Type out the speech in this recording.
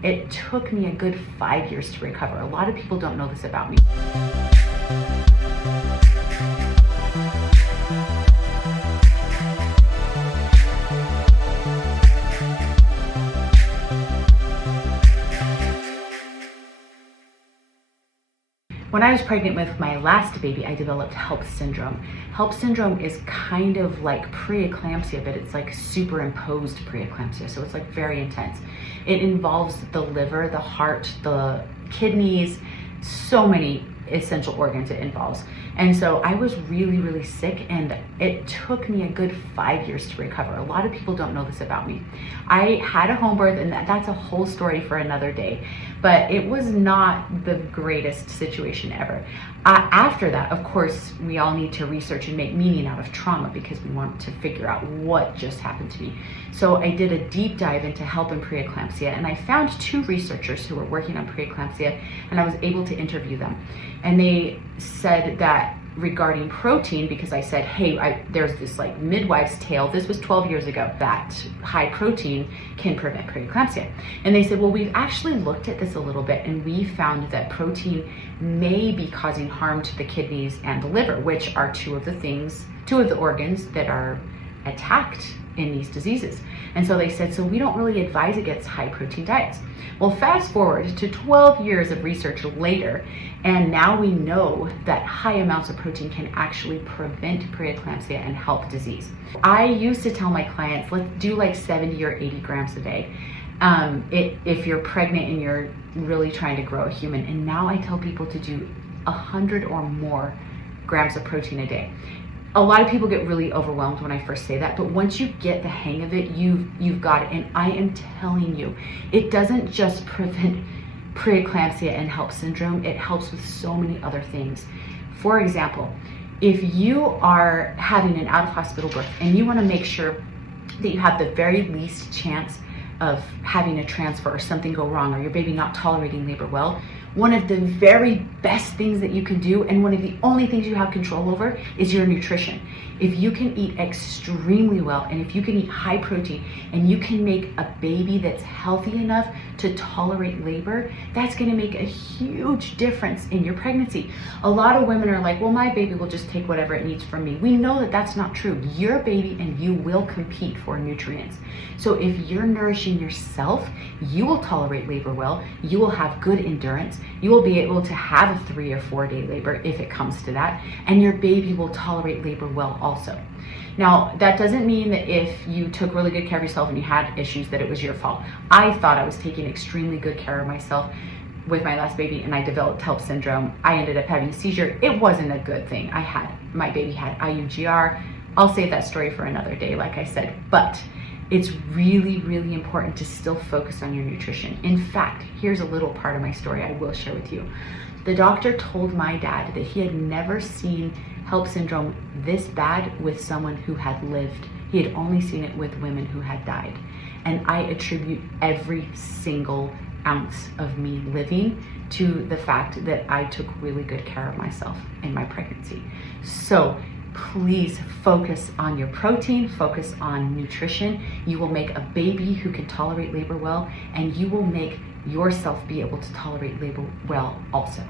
It took me a good 5 years to recover. A lot of people don't know this about me. When I was pregnant with my last baby, I developed Hellp Syndrome. Hellp Syndrome is kind of like preeclampsia, but it's like superimposed preeclampsia, so it's like very intense. It involves the liver, the heart, the kidneys, so many essential organs it involves. And so I was really, really sick, and it took me a good 5 years to recover. A lot of people don't know this about me. I had a home birth, and that's a whole story for another day, but it was not the greatest situation ever. After that, of course, we all need to research and make meaning out of trauma because we want to figure out what just happened to me. So I did a deep dive into Hellp and preeclampsia, and I found 2 researchers who were working on preeclampsia, and I was able to interview them. And they said that regarding protein, because I said, hey, there's this like Midwife's tale, this was 12 years ago, that high protein can prevent preeclampsia. And they said, well, we've actually looked at this a little bit, and we found that protein may be causing harm to the kidneys and the liver, which are two of the organs that are attacked in these diseases. And so they said, so we don't really advise against high protein diets. Well, fast forward to 12 years of research later, and now we know that high amounts of protein can actually prevent preeclampsia and help disease. I used to tell my clients, let's do like 70 or 80 grams a day if you're pregnant and you're really trying to grow a human. And now I tell people to do 100 or more grams of protein a day. A lot of people get really overwhelmed when I first say that, but once you get the hang of it, you've got it. And I am telling you, it doesn't just prevent preeclampsia and Hellp syndrome, it helps with so many other things. For example, if you are having an out-of-hospital birth and you want to make sure that you have the very least chance of having a transfer or something go wrong, or your baby not tolerating labor well, one of the very best things that you can do, and one of the only things you have control over, is your nutrition. If you can eat extremely well, and if you can eat high protein, and you can make a baby that's healthy enough to tolerate labor, that's gonna make a huge difference in your pregnancy. A lot of women are like, well, my baby will just take whatever it needs from me. We know that that's not true. Your baby and you will compete for nutrients. So if you're nourishing yourself, you will tolerate labor well, you will have good endurance, you will be able to have a 3 or 4 day labor if it comes to that, and your baby will tolerate labor well also. Now, that doesn't mean that if you took really good care of yourself and you had issues that it was your fault. I thought I was taking extremely good care of myself with my last baby, and I developed Hellp syndrome. I ended up having a seizure. It wasn't a good thing. My baby had IUGR. I'll save that story for another day, like I said, but it's really, really important to still focus on your nutrition. In fact, here's a little part of my story I will share with you. The doctor told my dad that he had never seen Hellp syndrome this bad with someone who had lived. He had only seen it with women who had died. And I attribute every single ounce of me living to the fact that I took really good care of myself in my pregnancy. So please focus on your protein, focus on nutrition. You will make a baby who can tolerate labor well, and you will make yourself be able to tolerate labor well also.